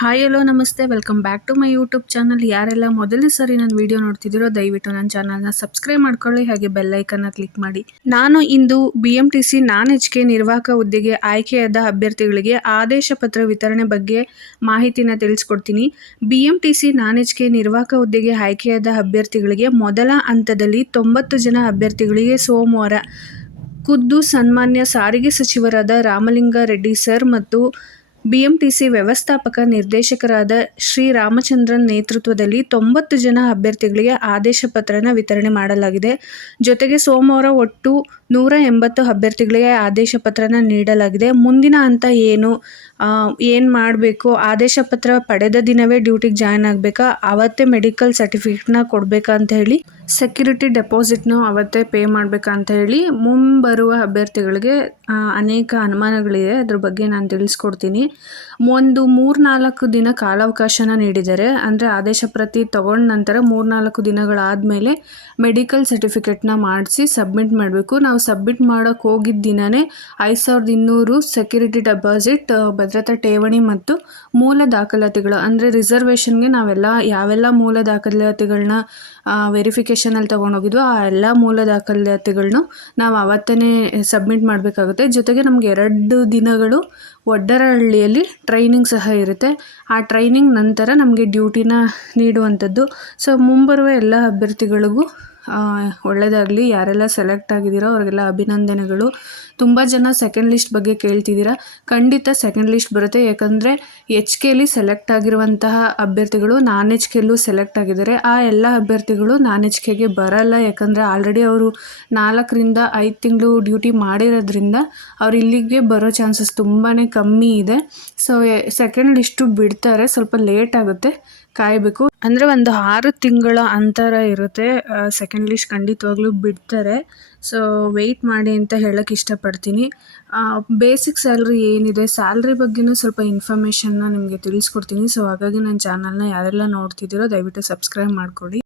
Hi hello ನಮಸ್ತೆ. Welcome back to my YouTube channel ಯಾರೆಲ್ಲ ಮೊದಲನೇ ಸರಿ ನನ್ನ ವಿಡಿಯೋ ನೋಡ್ತಿದ್ದೀರೋ, ದಯವಿಟ್ಟು ನನ್ನ ಚಾನಲ್ನ ಸಬ್ಸ್ಕ್ರೈಬ್ ಮಾಡ್ಕೊಳ್ಳಿ, ಹಾಗೆ ಬೆಲ್ಲೈಕನ್ನ ಕ್ಲಿಕ್ ಮಾಡಿ. ನಾನು ಇಂದು B M T C non H K ನಿರ್ವಾಹಕ ಹುದ್ದೆಗೆ ಆಯ್ಕೆಯಾದ ಅಭ್ಯರ್ಥಿಗಳಿಗೆ ಆದೇಶ ಪತ್ರ ವಿತರಣೆ ಬಗ್ಗೆ ಮಾಹಿತಿನ ತಿಳಿಸ್ಕೊಡ್ತೀನಿ. B M T C non H K ನಿರ್ವಾಹಕ ಹುದ್ದೆಗೆ ಆಯ್ಕೆಯಾದ ಅಭ್ಯರ್ಥಿಗಳಿಗೆ ಮೊದಲ ಹಂತದಲ್ಲಿ ತೊಂಬತ್ತು ಜನ ಅಭ್ಯರ್ಥಿಗಳಿಗೆ ಸೋಮವಾರ ಖುದ್ದು ಸನ್ಮಾನ್ಯ ಸಾರಿಗೆ ಸಚಿವರಾದ ರಾಮಲಿಂಗ ರೆಡ್ಡಿ ಸರ್ ಮತ್ತು ಬಿಎಂಟಿಸಿ ವ್ಯವಸ್ಥಾಪಕ ನಿರ್ದೇಶಕರಾದ ಶ್ರೀ ರಾಮಚಂದ್ರನ್ ನೇತೃತ್ವದಲ್ಲಿ ತೊಂಬತ್ತು ಜನ ಅಭ್ಯರ್ಥಿಗಳಿಗೆ ಆದೇಶ ಪತ್ರನ ವಿತರಣೆ ಮಾಡಲಾಗಿದೆ. ಜೊತೆಗೆ ಸೋಮವಾರ ಒಟ್ಟು ನೂರ ಎಂಬತ್ತು ಅಭ್ಯರ್ಥಿಗಳಿಗೆ ಆದೇಶ ಪತ್ರನ ನೀಡಲಾಗಿದೆ. ಮುಂದಿನ ಹಂತ ಏನು? ಏನು ಮಾಡಬೇಕು? ಆದೇಶ ಪತ್ರ ಪಡೆದ ದಿನವೇ ಡ್ಯೂಟಿಗೆ ಜಾಯ್ನ್ ಆಗಬೇಕಾ? ಅವತ್ತೇ ಮೆಡಿಕಲ್ ಸರ್ಟಿಫಿಕೇಟ್ನ ಕೊಡಬೇಕಾ ಅಂತ ಹೇಳಿ ಸೆಕ್ಯೂರಿಟಿ ಡೆಪಾಸಿಟ್ನೂ ಅವತ್ತೇ ಪೇ ಮಾಡಬೇಕಂತ ಹೇಳಿ ಮುಂಬರುವ ಅಭ್ಯರ್ಥಿಗಳಿಗೆ ಅನೇಕ ಅನುಮಾನಗಳಿದೆ. ಅದ್ರ ಬಗ್ಗೆ ನಾನು ತಿಳಿಸ್ಕೊಡ್ತೀನಿ. ಒಂದು ಮೂರ್ನಾಲ್ಕು ದಿನ ಕಾಲಾವಕಾಶನ ನೀಡಿದ್ದಾರೆ ಅಂದರೆ ಆದೇಶ ಪ್ರತಿ ತಗೊಂಡ ನಂತರ ಮೂರ್ನಾಲ್ಕು ದಿನಗಳಾದಮೇಲೆ ಮೆಡಿಕಲ್ ಸರ್ಟಿಫಿಕೇಟ್ನ ಮಾಡಿಸಿ ಸಬ್ಮಿಟ್ ಮಾಡಬೇಕು. ನಾವು ಸಬ್ಮಿಟ್ ಮಾಡೋಕ್ಕೆ ಹೋಗಿದ್ದ ದಿನವೇ ಐದು ಸಾವಿರದ ಇನ್ನೂರು ಸೆಕ್ಯೂರಿಟಿ ಡೆಪಾಸಿಟ್ ಭದ್ರತಾ ಠೇವಣಿ ಮತ್ತು ಮೂಲ ದಾಖಲಾತಿಗಳು, ಅಂದರೆ ರಿಸರ್ವೇಷನ್ಗೆ ನಾವೆಲ್ಲ, ಯಾವೆಲ್ಲ ಮೂಲ ದಾಖಲಾತಿಗಳನ್ನ ವೆರಿಫಿಕೇಷನಲ್ಲಿ ತೊಗೊಂಡೋಗಿದ್ವೋ, ಆ ಎಲ್ಲ ಮೂಲ ದಾಖಲಾತಿಗಳನ್ನೂ ನಾವು ಅವತ್ತೇ ಸಬ್ಮಿಟ್ ಮಾಡಬೇಕಾಗುತ್ತೆ. ಜೊತೆಗೆ ನಮಗೆ ಎರಡು ದಿನಗಳು ಒಡ್ಡರಹಳ್ಳಿಯಲ್ಲಿ ಟ್ರೈನಿಂಗ್ ಸಹ ಇರುತ್ತೆ. ಆ ಟ್ರೈನಿಂಗ್ ನಂತರ ನಮಗೆ ಡ್ಯೂಟಿನ ನೀಡುವಂಥದ್ದು. ಸೊ ಮುಂಬರುವ ಎಲ್ಲ ಅಭ್ಯರ್ಥಿಗಳಿಗೂ ಒಳ್ಳೆಯದಾಗಲಿ ಯಾರೆಲ್ಲ ಸೆಲೆಕ್ಟ್ ಆಗಿದ್ದೀರೋ ಅವ್ರಿಗೆಲ್ಲ ಅಭಿನಂದನೆಗಳು. ತುಂಬ ಜನ ಸೆಕೆಂಡ್ ಲಿಸ್ಟ್ ಬಗ್ಗೆ ಕೇಳ್ತಿದ್ದೀರಾ. ಖಂಡಿತ ಸೆಕೆಂಡ್ ಲಿಸ್ಟ್ ಬರುತ್ತೆ. ಯಾಕಂದರೆ ಎಚ್ ಕೆಲಿ ಸೆಲೆಕ್ಟ್ ಆಗಿರುವಂತಹ ಅಭ್ಯರ್ಥಿಗಳು ನಾನ್ ಎಚ್ ಕೆಲ್ಲೂ ಸೆಲೆಕ್ಟ್ ಆಗಿದ್ದಾರೆ. ಆ ಎಲ್ಲ ಅಭ್ಯರ್ಥಿಗಳು ನಾನ್ ಎಚ್ ಕೆಗೆ ಬರಲ್ಲ. ಯಾಕಂದರೆ ಆಲ್ರೆಡಿ ಅವರು ನಾಲ್ಕರಿಂದ ಐದು ತಿಂಗಳು ಡ್ಯೂಟಿ ಮಾಡಿರೋದ್ರಿಂದ ಅವ್ರು ಇಲ್ಲಿಗೆ ಬರೋ ಚಾನ್ಸಸ್ ತುಂಬಾ ಕಮ್ಮಿ ಇದೆ. ಸೊ ಸೆಕೆಂಡ್ ಲಿಸ್ಟು ಬಿಡ್ತಾರೆ. ಸ್ವಲ್ಪ ಲೇಟ್ ಆಗುತ್ತೆ. ಕಾಯಬೇಕು. ಅಂದರೆ ಒಂದು ಆರು ತಿಂಗಳ ಅಂತರ ಇರುತ್ತೆ. ಸೆಕೆಂಡ್ ಲಿಸ್ಟ್ ಖಂಡಿತವಾಗ್ಲೂ ಬಿಡ್ತಾರೆ. ಸೊ ವೆಯ್ಟ್ ಮಾಡಿ ಅಂತ ಹೇಳಕ್ಕೆ ಇಷ್ಟಪಡ್ತೀನಿ. ಬೇಸಿಕ್ ಸ್ಯಾಲ್ರಿ ಏನಿದೆ? ಸ್ಯಾಲ್ರಿ ಬಗ್ಗೆನೂ ಸ್ವಲ್ಪ ಇನ್ಫಾರ್ಮೇಷನ್ನ ನಿಮಗೆ ತಿಳಿಸ್ಕೊಡ್ತೀನಿ. ಸೊ ಹಾಗಾಗಿ ನನ್ನ ಚಾನಲ್ನ ಯಾರೆಲ್ಲ ನೋಡ್ತಿದ್ದೀರೋ ದಯವಿಟ್ಟು ಸಬ್ಸ್ಕ್ರೈಬ್ ಮಾಡ್ಕೊಳ್ಳಿ.